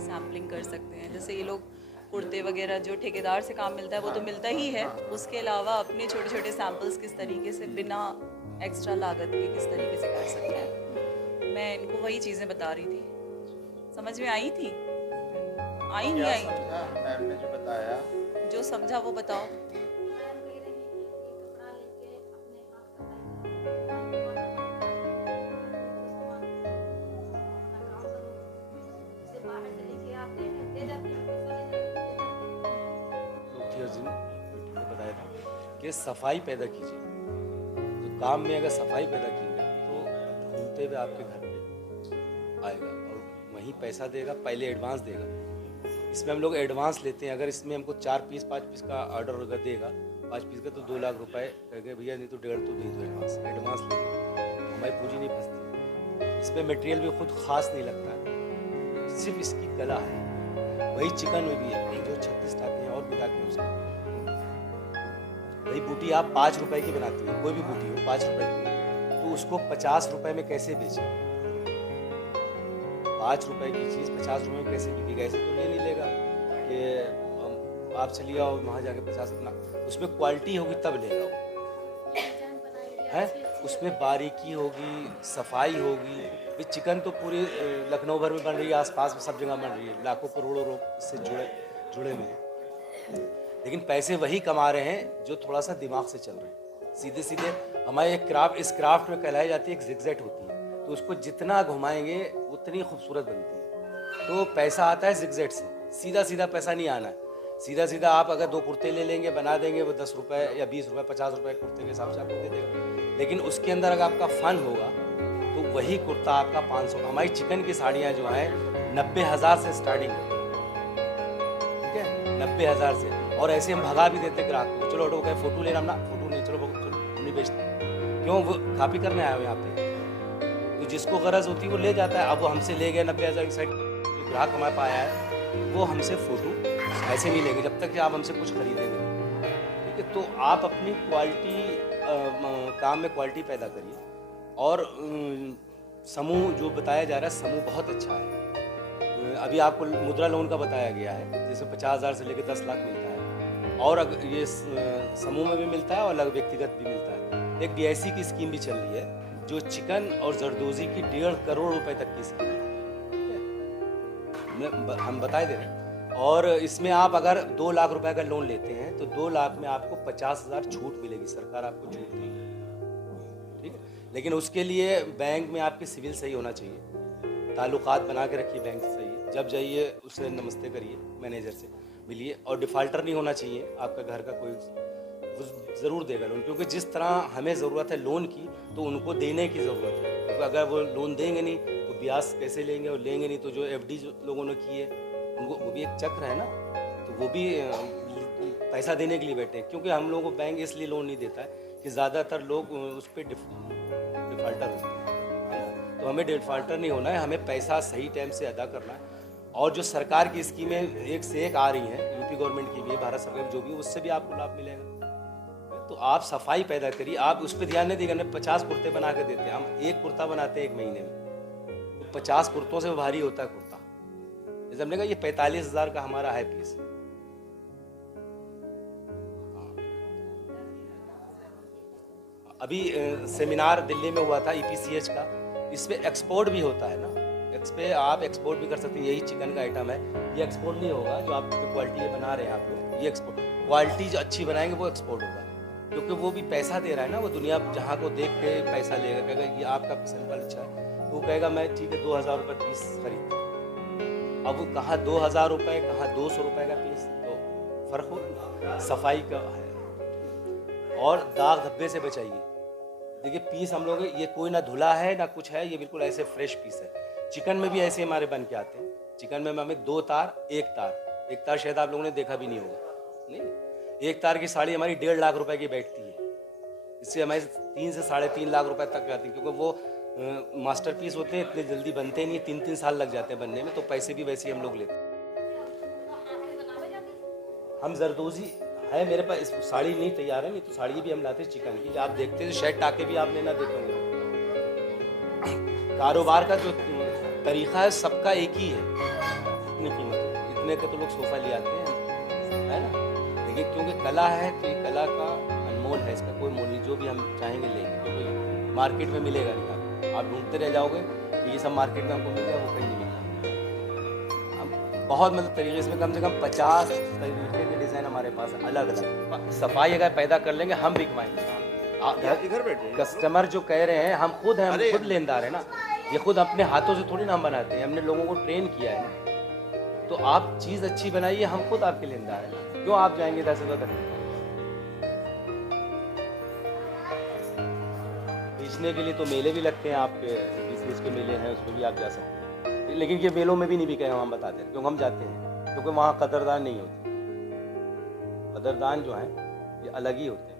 Sampling कर सकते हैं। जैसे ये लोग कुर्ते वगैरह जो ठेकेदार से काम मिलता है वो तो मिलता ही है, उसके अलावा अपने छोटे छोटे सैम्पल्स किस तरीके से बिना एक्स्ट्रा लागत के किस तरीके से कर सकते हैं, मैं इनको वही चीज़ें बता रही थी। समझ में आई थी? आई नहीं क्या आई? समझा मैम ने जो बताया? जो समझा वो बताओ। तो ने बताया था कि सफाई पैदा कीजिए, तो काम में अगर सफाई पैदा कीजिए तो ढूंढते हुए आपके घर पे आएगा और वहीं पैसा देगा, पहले एडवांस देगा। इसमें हम लोग एडवांस लेते हैं। अगर इसमें हमको 4 पीस 5 पीस का ऑर्डर अगर देगा 5 पीस का तो 2 लाख रुपए कहेंगे भैया, नहीं तो 1.5 तो दे दो एडवांस। एडवांस लेंगे, हमारी पूंजी नहीं फंसती। इसमें मटेरियल भी खुद खास नहीं लगता है, सिर्फ इसकी कला है। वही चिकन में भी है जो 36 टाके हैं और भी टाके हैं उसके। वही बूटी आप 5 रुपए की बनाती है, कोई भी बूटी हो 5 रुपए की, तो उसको 50 रुपए में कैसे बेचें? 5 रुपए की चीज़ 50 रुपए में कैसे बिकेगा? ऐसे तो ले नहीं लेगा कि आप चलिए और वहाँ जाके 50 अपना, उसमें क्वालिटी होगी तब लेगा वो है। उसमें बारीकी होगी, सफाई होगी। ये चिकन तो पूरी लखनऊ भर में बन रही है, आसपास में सब जगह बन रही है, लाखों करोड़ों लोग इससे जुड़े हुए हैं। लेकिन पैसे वही कमा रहे हैं जो थोड़ा सा दिमाग से चल रहे हैं। सीधे सीधे हमारे एक क्राफ्ट, इस क्राफ्ट में कहलाई जाती है एक जिगजैग होती है, तो उसको जितना घुमाएंगे उतनी खूबसूरत बनती है। तो पैसा आता है जिगजैग से, सीधा सीधा पैसा नहीं आना है। सीधा सीधा आप अगर 2 कुर्ते ले लेंगे, बना देंगे, वो 10 रुपये या 20 रुपये 50 रुपये कुर्ते के हिसाब से आपको दे देगा। लेकिन उसके अंदर अगर आपका फन होगा तो वही कुर्ता आपका 500। हमारी चिकन की साड़ियाँ जो हैं 90,000 से स्टार्टिंग है, ठीक है, 90,000 से। और ऐसे हम भगा भी देते ग्राहक को, चलो हटो, कहे फोटो लेना, ना फोटो नहीं, चलो नहीं बेचते। क्यों? वो कॉपी करने आए हो यहाँ पे, तो जिसको गरज होती है वो ले जाता है। अब वो हमसे ले गए 90,000 की साइड, जो ग्राहक हमारे पास आया है वो हमसे फोटो ऐसे नहीं लेंगे जब तक कि आप हमसे कुछ खरीदेंगे, ठीक है। तो आप अपनी क्वालिटी, काम में क्वालिटी पैदा करिए। और समूह जो बताया जा रहा है, समूह बहुत अच्छा है। अभी आपको मुद्रा लोन का बताया गया है, जिसमें 50,000 से लेकर 10 लाख मिलता है, और अगर ये समूह में भी मिलता है और अलग व्यक्तिगत भी मिलता है। एक DIC की स्कीम भी चल रही है जो चिकन और जरदोजी की 1.5 करोड़ रुपए तक की स्कीम है, हम बताए दे रहे हैं। और इसमें आप अगर 2 लाख रुपए का लोन लेते हैं तो 2 लाख में आपको 50,000 छूट मिलेगी, सरकार आपको छूट देगी, ठीक है। लेकिन उसके लिए बैंक में आपके सिविल सही होना चाहिए, ताल्लुकात बना के रखिए बैंक से सही। जब जाइए उससे नमस्ते करिए, मैनेजर से मिलिए, और डिफ़ाल्टर नहीं होना चाहिए आपका घर का कोई, वो ज़रूर देगा लोन। क्योंकि जिस तरह हमें ज़रूरत है लोन की, तो उनको देने की ज़रूरत है। क्योंकि अगर वो लोन देंगे नहीं तो ब्याज कैसे लेंगे, और लेंगे नहीं तो जो FD जो लोगों ने की है उनको, वो भी एक चक्र है ना, तो वो भी पैसा देने के लिए बैठे हैं। क्योंकि हम लोगों को बैंक इसलिए लोन नहीं देता है कि ज़्यादातर लोग उस पर डिफ़ाल्टर होते हैं, तो हमें डिफ़ाल्टर नहीं होना है, हमें पैसा सही टाइम से अदा करना है। और जो सरकार की स्कीमें एक से एक आ रही हैं, UP गवर्नमेंट की भी है, भारत सरकार जो भी है, उससे भी आपको लाभ मिलेगा। तो आप सफाई पैदा करिए, आप उस पर ध्यान नहीं देंगे। हमने 50 कुर्ते बना के देते हैं, हम एक कुर्ता बनाते हैं 1 महीने में, तो 50 कुर्तों से भारी होता है कुर्ता। जैसे हमने कहा ये 45,000 का हमारा है पीस। अभी सेमिनार दिल्ली में हुआ था EPCH का, इस पे एक्सपोर्ट भी होता है ना, इस पे आप एक्सपोर्ट भी कर सकते हैं। यही चिकन का आइटम है, ये एक्सपोर्ट नहीं होगा जो आप क्वालिटी ये बना रहे हैं आप लोग, ये एक्सपोर्ट क्वालिटी जो अच्छी बनाएंगे वो एक्सपोर्ट होगा। क्योंकि वो भी पैसा दे रहा है ना, वो दुनिया जहाँ को देख के पैसा लेगा, कहेगा ये आपका सैंपल अच्छा है, तो वो कहेगा मैं ठीक है 2,000 रुपये पीस खरीदता हूँ। अब वो कहाँ 2,000 रुपये, कहाँ 200 रुपये का पीस, तो फ़र्क होगा। सफाई का है, और दाग धब्बे से बचाइए। देखिए पीस हम लोग, ये कोई ना धुला है ना कुछ है, ये बिल्कुल ऐसे फ्रेश पीस है। चिकन में भी ऐसे हमारे बन के आते हैं। चिकन में हमें 2 तार, 1 तार, 1 तार शायद आप लोगों ने देखा भी नहीं होगा, नहीं। 1 तार की साड़ी हमारी 1.5 लाख रुपए की बैठती है, इससे हमारे 3 से 3.5 लाख रुपए तक आती है। क्योंकि वो मास्टरपीस होते हैं, इतने जल्दी बनते नहीं, 3-3 साल लग जाते हैं बनने में, तो पैसे भी वैसे ही हम लोग लेते हैं। हम जरदोजी है मेरे पास, साड़ी नहीं तैयार है, नहीं तो साड़ी भी हम लाते चिकन की, आप देखते हैं शर्ट टाके भी आप लेना देखेंगे। कारोबार का जो तरीका है सबका एक ही है, इतनी कीमत होती है, इतने का तो लोग सोफा ले आते हैं, है ना। देखिए क्योंकि कला है तो ये कला का अनमोल है, इसका कोई मोल नहीं, जो भी हम चाहेंगे लेंगे, तो कोई मार्केट में मिलेगा नहीं। आप ढूंढते रह जाओगे कि ये सब मार्केट में हमको मिल जाए, वो कहीं नहीं मिलता। हम बहुत मतलब तरीके से कम 50 तरीके के डिज़ाइन हमारे पास है, अलग अलग। सफाई अगर पैदा कर लेंगे हम भी कमाएंगे। इधर बैठे कस्टमर जो कह रहे हैं, हम खुद हैं, हम खुद लेनदार है ना, ये खुद अपने हाथों से थोड़ी ना हम बनाते हैं, हमने लोगों को ट्रेन किया है ना। तो आप चीज़ अच्छी बनाइए, हम खुद आपके लेनदार हैं, क्यों आप जाएंगे 10,000 तक बेचने के लिए। तो मेले भी लगते हैं आपके, बीच के मेले हैं, उसमें भी आप जा सकते हैं, लेकिन ये मेलों में भी नहीं बिके, हम बताते हैं क्योंकि हम जाते हैं, क्योंकि वहाँ कदरदान नहीं होते। कदरदान जो है ये अलग ही होते हैं।